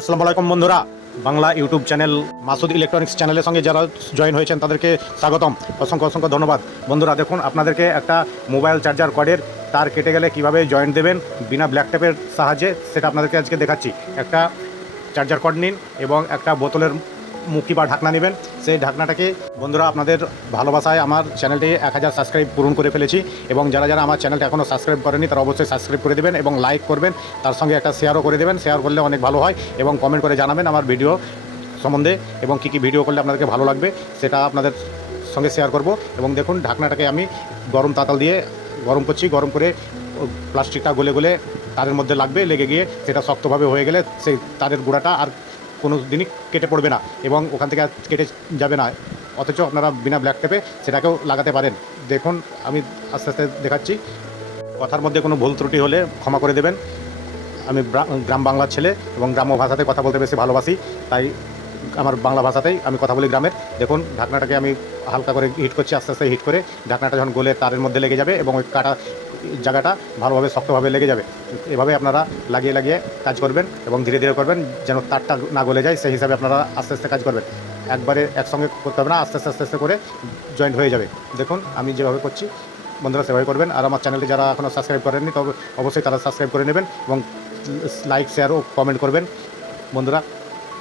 আসসালামু আলাইকুম বন্ধুরা। Bangla YouTube channel Masud electronics চ্যানেলের সঙ্গে যারা জয়েন হয়েছেন, তাদেরকে স্বাগতম। অসংখ্য অসংখ্য ধন্যবাদ। বন্ধুরা, দেখুন, আপনাদেরকে একটা মোবাইল চার্জার কর্ডের তার কেটে গেলে কীভাবে জয়েন্ট দেবেন বিনা ব্ল্যাক টেপের সাহায্যে, সেটা আপনাদেরকে আজকে দেখাচ্ছি। একটা চার্জার কর্ড নিন এবং একটা বোতলের মুখি বা ঢাকনা নেবেন। সেই ঢাকনাটাকে বন্ধুরা আপনাদের ভালোবাসায় আমার চ্যানেলটি এক হাজার সাবস্ক্রাইব পূরণ করে ফেলেছি এবং যারা যারা আমার চ্যানেলটা এখনও সাবস্ক্রাইব করেনি তারা অবশ্যই সাবস্ক্রাইব করে দেবেন এবং লাইক করবেন। তার সঙ্গে একটা শেয়ারও করে দেবেন। শেয়ার করলে অনেক ভালো হয় এবং কমেন্ট করে জানাবেন আমার ভিডিও সম্বন্ধে এবং কী কী ভিডিও করলে আপনাদেরকে ভালো লাগবে, সেটা আপনাদের সঙ্গে শেয়ার করব। এবং দেখুন, ঢাকনাটাকে আমি গরম তাতাল দিয়ে গরম করছি। গরম করে প্লাস্টিকটা গলে গলে তারের মধ্যে লাগবে, লেগে গিয়ে সেটা শক্তভাবে হয়ে গেলে সেই তারের গুঁড়াটা আর কোনো দিনই কেটে পড়বে না এবং ওখান থেকে কেটে যাবে না। অথচ আপনারা বিনা ব্ল্যাক টেপে সেটাকেও লাগাতে পারেন। দেখুন, আমি আস্তে আস্তে দেখাচ্ছি। কথার মধ্যে কোনো ভুল ত্রুটি হলে ক্ষমা করে দেবেন। আমি গ্রাম বাংলার ছেলে এবং গ্রাম্য ভাষাতে কথা বলতে বেশি ভালোবাসি, তাই আমার বাংলা ভাষাতেই আমি কথা বলি গ্রামের। দেখুন, ঢাকনাটাকে আমি হালকা করে হিট করছি, আস্তে আস্তে হিট করে। ঢাকনাটা যখন গলে তারের মধ্যে লেগে যাবে এবং ওই কাটা জায়গাটা ভালোভাবে, শক্তভাবে লেগে যাবে, এভাবে আপনারা লাগিয়ে লাগিয়ে কাজ করবেন এবং ধীরে ধীরে করবেন যেন তারটা না গলে যায়, সেই হিসাবে আপনারা আস্তে আস্তে কাজ করবেন। একবারে একসঙ্গে করতে হবে না, আস্তে আস্তে আস্তে আস্তে করে জয়েন্ট হয়ে যাবে। দেখুন, আমি যেভাবে করছি, বন্ধুরা সেভাবে করবেন। আর আমার চ্যানেলটি যারা এখনও সাবস্ক্রাইব করেননি, তবে অবশ্যই তারা সাবস্ক্রাইব করে নেবেন এবং লাইক শেয়ার ও কমেন্ট করবেন। বন্ধুরা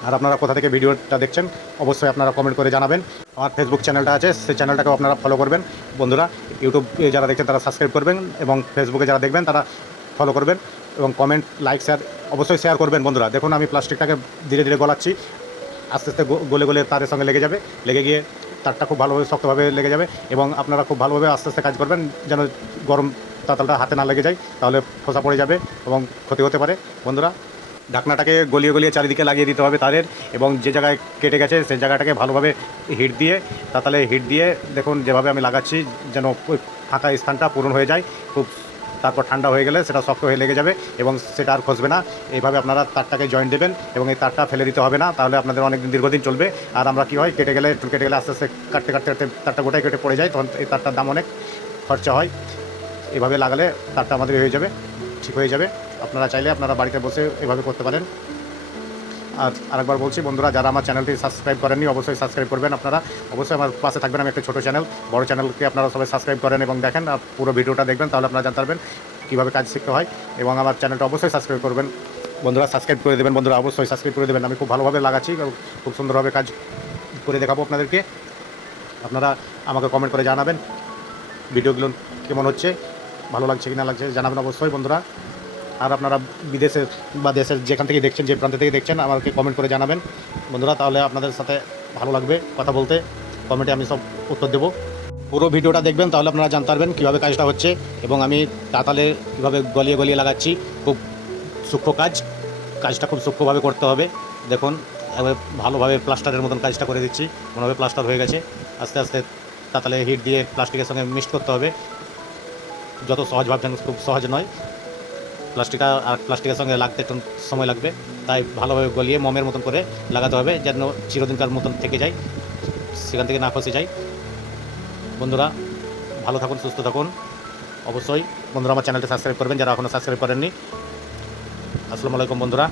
আর আপনারা কোথা থেকে ভিডিওটা দেখছেন, অবশ্যই আপনারা কমেন্ট করে জানাবেন। আমার ফেসবুক চ্যানেলটা আছে, সেই চ্যানেলটাকেও আপনারা ফলো করবেন। বন্ধুরা ইউটিউবে যারা দেখছেন, তারা সাবস্ক্রাইব করবেন এবং ফেসবুকে যারা দেখবেন, তারা ফলো করবেন এবং কমেন্ট লাইক শেয়ার অবশ্যই শেয়ার করবেন বন্ধুরা। দেখুন, আমি প্লাস্টিকটাকে ধীরে ধীরে গলাচ্ছি। আস্তে আস্তে গলে গলে তারের সঙ্গে লেগে যাবে। লেগে গিয়ে তারটা খুব ভালোভাবে, শক্তভাবে লেগে যাবে এবং আপনারা খুব ভালোভাবে আস্তে আস্তে কাজ করবেন যেন গরম তাতালটা হাতে না লেগে যায়, তাহলে ফোসা পড়ে যাবে এবং ক্ষতি হতে পারে। বন্ধুরা ঢাকনাটাকে গলিয়ে গলিয়ে চারিদিকে লাগিয়ে দিতে হবে তাদের এবং যে জায়গায় কেটে গেছে সেই জায়গাটাকে ভালোভাবে হিট দিয়ে তাতালে হিট দিয়ে দেখুন যেভাবে আমি লাগাচ্ছি যেন ফাঁকা স্থানটা পূরণ হয়ে যায়। খুব তারপর ঠান্ডা হয়ে গেলে সেটা শক্ত হয়ে লেগে যাবে এবং সেটা আর খসবে না। এইভাবে আপনারা তারটাকে জয়েন্ট দেবেন এবং এই তারটা ফেলে দিতে হবে না। তাহলে আপনাদের অনেকদিন দীর্ঘদিন চলবে। আর আমরা কী হয়, কেটে গেলে কেটে গেলে আস্তে আস্তে কাটতে কাটতে কাটতে তারটা গোটাই কেটে পড়ে যায়, তখন এই তারটার দাম অনেক খরচা হয়। এভাবে লাগালে তারটা আমাদের হয়ে যাবে, ঠিক হয়ে যাবে। আপনারা চাইলে আপনারা বাড়িতে বসে এভাবে করতে পারেন। আর আরেকবার বলছি, বন্ধুরা, যারা আমার চ্যানেলটি সাবস্ক্রাইব করেননি, অবশ্যই সাবস্ক্রাইব করবেন আপনারা। অবশ্যই আমার পাশে থাকবেন আমি একটা ছোটো চ্যানেল। বড় চ্যানেলকে আপনারা সবাই সাবস্ক্রাইব করেন এবং দেখেন, আর পুরো ভিডিওটা দেখবেন, তাহলে আপনারা জানতে পারবেন কীভাবে কাজ শিখতে হয়। এবং আমার চ্যানেলটা অবশ্যই সাবস্ক্রাইব করবেন। বন্ধুরা, সাবস্ক্রাইব করে দেবেন। বন্ধুরা, অবশ্যই সাবস্ক্রাইব করে দেবেন। আমি খুব ভালোভাবে লাগাচ্ছি খুব সুন্দরভাবে কাজ করে দেখাবো আপনাদেরকে। আপনারা আমাকে কমেন্ট করে জানাবেন, ভিডিওগুলো কেমন হচ্ছে, ভালো লাগছে কি না লাগছে, জানাবেন অবশ্যই বন্ধুরা। আর আপনারা বিদেশে বা দেশের যেখান থেকে দেখছেন, যে প্রান্ত থেকে দেখছেন, আমাকে কমেন্ট করে জানাবেন। বন্ধুরা, তাহলে আপনাদের সাথে ভালো লাগবে কথা বলতে। কমেন্টে আমি সব উত্তর দেবো। পুরো ভিডিওটা দেখবেন, তাহলে আপনারা জানতে পারবেন কীভাবে কাজটা হচ্ছে এবং আমি তাতালে কীভাবে গলিয়ে গলিয়ে লাগাচ্ছি। খুব সূক্ষ্ম কাজ, কাজটা খুব সূক্ষ্মভাবে করতে হবে। দেখুন এবার ভালোভাবে প্লাস্টারের মতন কাজটা করে দিচ্ছি। কোনোভাবে প্লাস্টার হয়ে গেছে। আস্তে আস্তে তাতালে হিট দিয়ে প্লাস্টিকের সঙ্গে মিক্সড করতে হবে। যত সহজ ভাবছেন, খুব সহজ নয়। প্লাস্টিক আর প্লাস্টিকের সঙ্গে লাগতে একটু সময় লাগবে। তাই ভালোভাবে গলিয়ে মমের মতন করে লাগাতে হবে, যেন চিরদিনকার মতন থেকে যায়, সেখান থেকে না ফসে যায়। বন্ধুরা, ভালো থাকুন, সুস্থ থাকুন। অবশ্যই বন্ধুরা, আমার চ্যানেলটা সাবস্ক্রাইব করবেন, যারা এখনও সাবস্ক্রাইব করেননি। আসসালামু আলাইকুম বন্ধুরা।